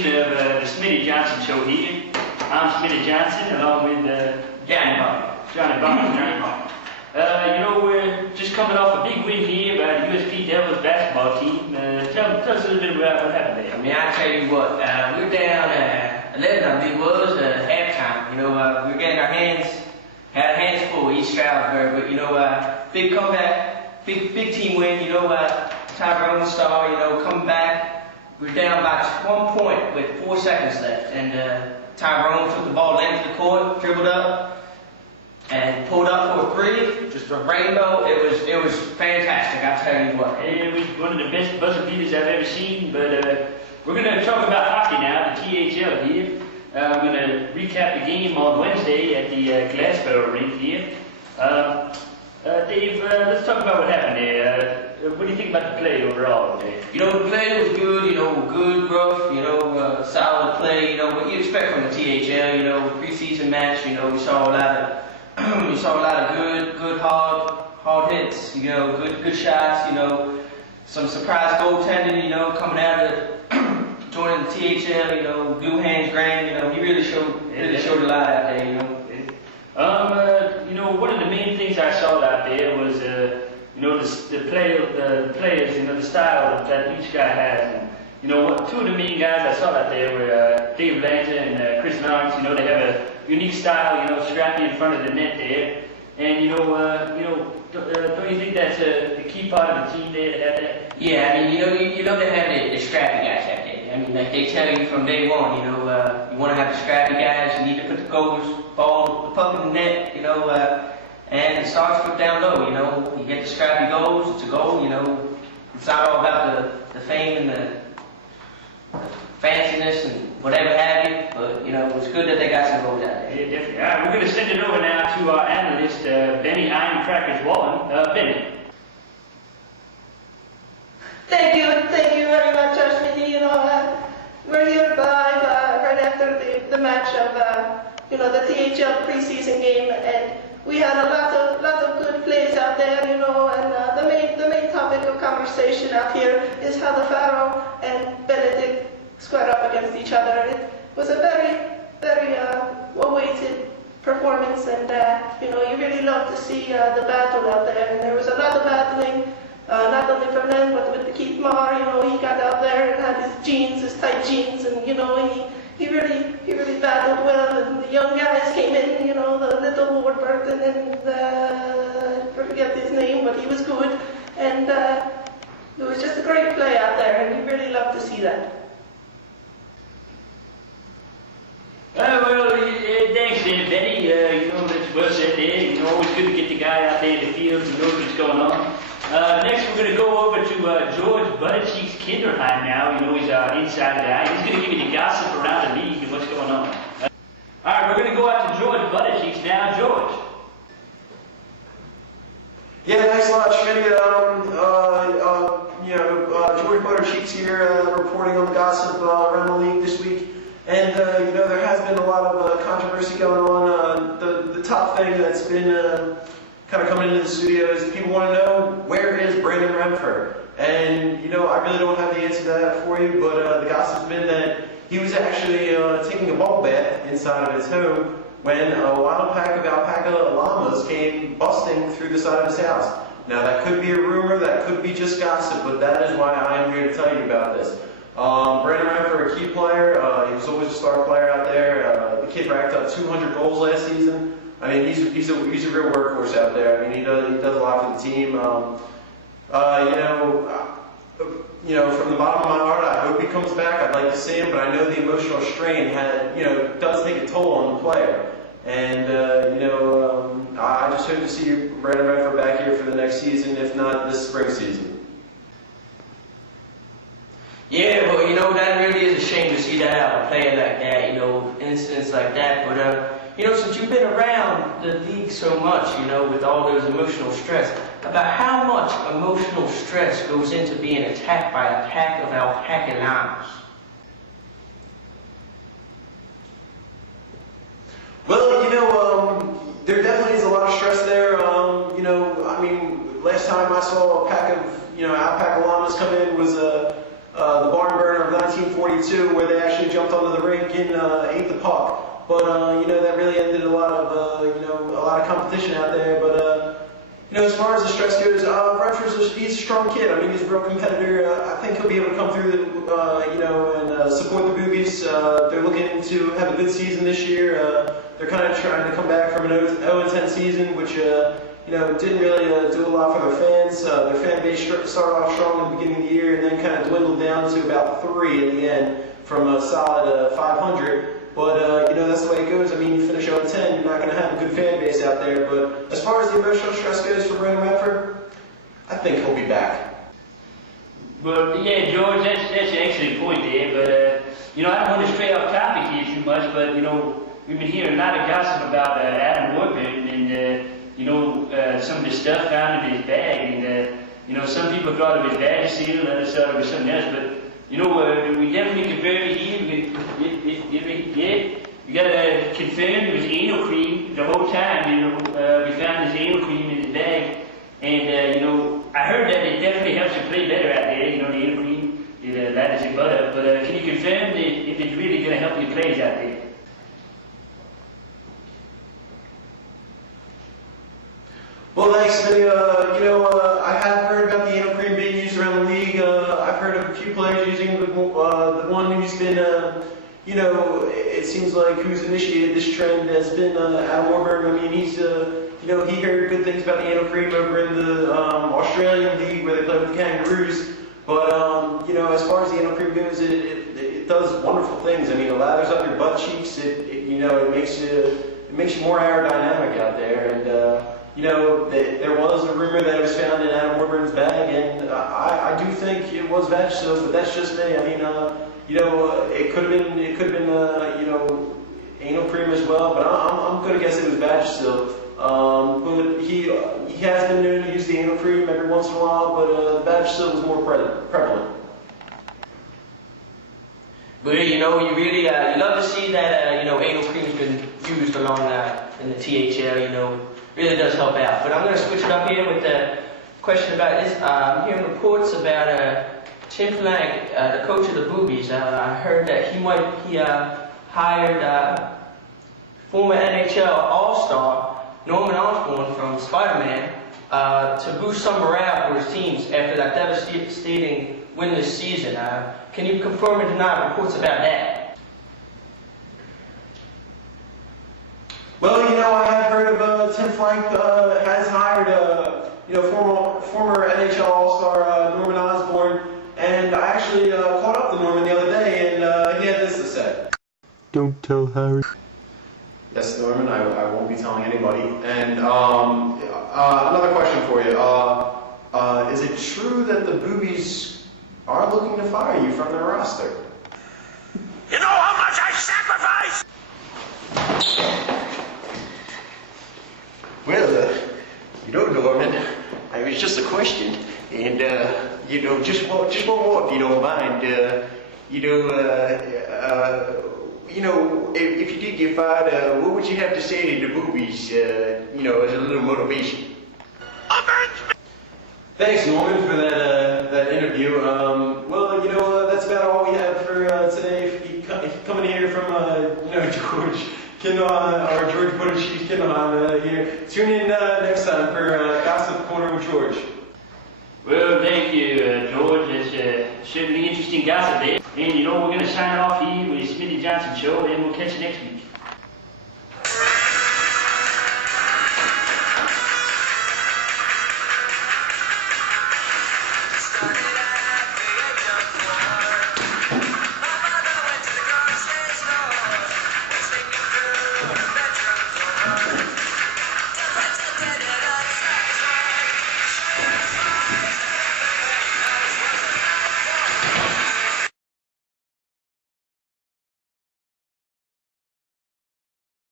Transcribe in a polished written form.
edition of the Schmitty Johnson Show here. I'm Schmitty Johnson, along with Johnny Bump. We're just coming off a big win here by the USP Devils basketball team. Tell us a little bit about what happened there. I mean, I tell you what, we were down 11, I believe it was, at halftime. We were getting had our hands full each Stroudsburg, but big comeback, big team win. Tyrone Star, coming back. We were down by 1 point with 4 seconds left, and Tyrone took the ball length of the court, dribbled up, and pulled up for a three, just a rainbow. It was fantastic, I tell you what. It was one of the best buzzer beaters I've ever seen, but we're going to talk about hockey now, the THL here. I'm going to recap the game on Wednesday at the Glassboro rink here. Dave, let's talk about what happened there. What do you think about the play overall today? The play was good, good, rough, solid play, what you expect from the THL, preseason match, we saw a lot of good hard hits, good shots, some surprise goaltending, coming out of joining the THL, Blue Hands Graham, he really showed a lot out there, One of the main things I saw out there was, the players, the style that each guy has. And, two of the main guys I saw out there were Dave Lanza and Chris Lawrence. They have a unique style, scrappy in front of the net there. And, don't you think that's the key part of the team there to have that? Yeah, I mean, you love to have the scrappy guys out there. I mean, like they tell you from day one, you want to have the scrappy guys, you need to put the the puck in the net, and it starts from down low, you get the scrappy goals, it's a goal, it's not all about the fame and the fanciness and whatever have you, but, it's good that they got some goals out there. Yeah, definitely. All right, we're going to send it over now to our analyst, Benny Ironcrackers Wallen. Benny. Thank you very much, Schmitty. We're here live right after the match of the THL preseason game, and we had a lot of good plays out there, and the main topic of conversation out here is how the Pharaoh and Benedict squared up against each other. It was a very well-weighted performance, and you really love to see the battle out there, and there was a lot of battling. Not only from them, but with the Keith Marr, he got out there and had his tight jeans, and he really battled well. And the young guys came in, the little Wardberg, and then I forget his name, but he was good, and it was just a great play out there, and we really love to see that. Thanks there, Benny. That's well said there. Always good to get the guy out there in the field who knows what's going on. Next, we're going to go over to George Butticheek's Kinderheim now. He's our inside guy. He's going to give you the gossip around the league and what's going on. All right, we're going to go out to George Butticheek's now. George. Yeah, thanks a lot, Schmitty. George Butticheek's here reporting on the gossip around the league this week. And, there has been a lot of controversy going on. The top thing that's been kind of coming into the studio is people want to know, where is Brandon Renfro? And, I really don't have the answer to that for you, but the gossip's been that he was actually taking a bubble bath inside of his home when a wild pack of alpaca llamas came busting through the side of his house. Now, that could be a rumor, that could be just gossip, but that is why I am here to tell you about this. Brandon Renfro, a key player, he was always a star player out there. The kid racked up 200 goals last season. I mean, he's a real workhorse out there. I mean, he does a lot for the team. From the bottom of my heart, I hope he comes back. I'd like to see him, but I know the emotional strain does take a toll on the player. And I just hope to see Brandon Renfro back here for the next season, if not this spring season. Yeah, well, that really is a shame to see that out, playing like that, incidents like that. But since you've been around the league so much, with all those emotional stress, about how much emotional stress goes into being attacked by a pack of alpaca llamas? Well, there definitely is a lot of stress there. Last time I saw a pack of, alpaca llamas come in was the barn burner of 1940. 42, where they actually jumped onto the rink and ate the puck. But that really ended a lot of competition out there. But as far as the stress goes, Redford's he's a strong kid. I mean, he's a real competitor. I think he'll be able to come through, and support the Boobies. They're looking to have a good season this year. They're kind of trying to come back from an 0-10 season, which didn't really do a lot for their fans. Their fan base started off strong in the beginning of the year, and then kind of dwindled down to about 3 in the end from a solid 500. But, that's the way it goes. I mean, you finish 0-10, you're not going to have a good fan base out there. But as far as the emotional stress goes for Brandon Redford, I think he'll be back. But, yeah, George, that's an excellent point there. But, I don't want to stray off topic here too much, but, we've been hearing a lot of gossip about Adam Warburton and, some of the stuff found in his bag. And, some people thought it was badge seal, others thought it was something else. But, we definitely confirmed it here. We got to confirm it was anal cream the whole time. We found his anal cream in his bag. And, I heard that it definitely helps you play better out there, the anal cream. It lathers your butt up. But can you confirm if it's really going to help your plays out there? Well, thanks, Schmitty. I have heard about the anal cream being used around the league. I've heard of a few players using the one who's been, it seems like who's initiated this trend has been Adam Warburton. I mean, he's, he heard good things about the anal cream over in the Australian league where they play with the Kangaroos. But, as far as the anal cream goes, it does wonderful things. I mean, it lathers up your butt cheeks. It makes you more aerodynamic out there. And, there was a rumor that it was found in Adam Warburton's bag, and I do think it was Vagisil, but that's just me. I mean, it could have been, anal cream as well, but I'm going to guess it was Vagisil. But he has been known to use the anal cream every once in a while, but Vagisil was more prevalent. But you really you love to see that anal cream's been used along in the THL. Really does help out. But I'm going to switch it up here with the question about this. I'm hearing reports about Tim Flank, the coach of the Boobies. I heard that he hired former NHL All-Star Norman Osborn from Spider-Man to boost some morale for his teams after that devastating win this season. Can you confirm or deny reports about that? Well, I have heard of Tim Flank has hired former NHL All-Star Norman Osborn, and I actually caught up to Norman the other day, and he had this to say. Don't tell Harry. Yes, Norman, I won't be telling anybody. And another question for you. Is it true that the Boobies are looking to fire you from their roster? You know how much I sacrificed? Well, Norman, it was just a question, and just one more, if you don't mind. If you did get fired, what would you have to say to the Boobies? As a little motivation. Thanks, Norman, for that interview. That's about all we have for today. Coming here from George Kinnahan, or George Buttigieg Kinnahan here. Tune in next time for Gossip Corner with George. Well, thank you, George. It's certainly interesting gossip there. And we're going to sign off here with Schmitty Johnson Show, and we'll catch you next week.